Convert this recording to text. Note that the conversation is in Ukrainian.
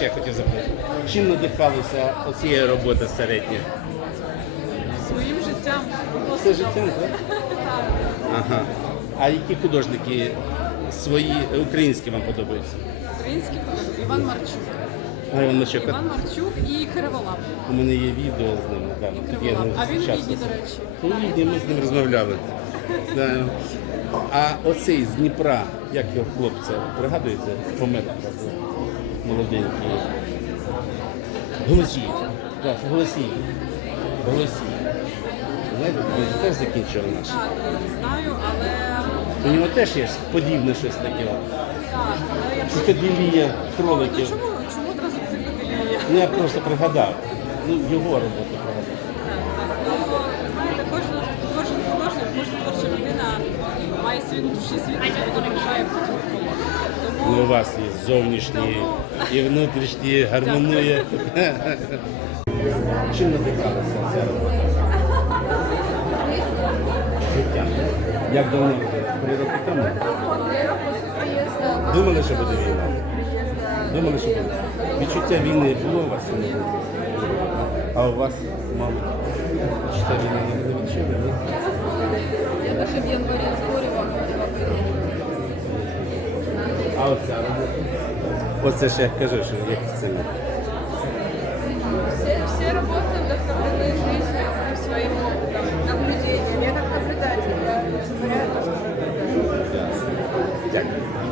ще хотів запитати. Чим надихалися оцієї роботи середньої? Своїм життям. Все життя, так? Ага. А які художники свої українські вам подобаються? Український художник Іван Марчук. А Іван Мачук, Іван Марчук і Криволап. у мене є відео з ним недавно. Тут я з Криволап. А він в. Відні, до речі. У Відні ми з ним розмовляли. Да. А оцей з Дніпра, як його хлопця, пригадуєте? Помер правда, молоденький. Голосій. Так, Голосій. Голосій. Знаєте, він теж закінчив наш. Так, знаю, але У нього теж є подібне щось таке. так, але я Психоделія кроликів. чому, чому одразу психоделія? Ну я просто пригадав. Ну, його роботу пригадав. Знаєте, кожен, кожен художник, кожна творча людина має свій світ, який відображає потім в коло. Ну, у вас і зовнішні, і внутрішні гармонує. Чим надихалася ця робота? Як давно? Три роки тому? Думали, що буде війна? Думали, що буде. Відчуття війни було у вас? А у вас, мабуть, відчуття війни не відчули? ні? Я даже в А оця робота? Оце ж я кажу, що як це. все, все работы вдохновлены жизнью и своим опытом, наблюдением. Я как наблюдатель, я олицетворяю то, что наблюдаю. Дякую.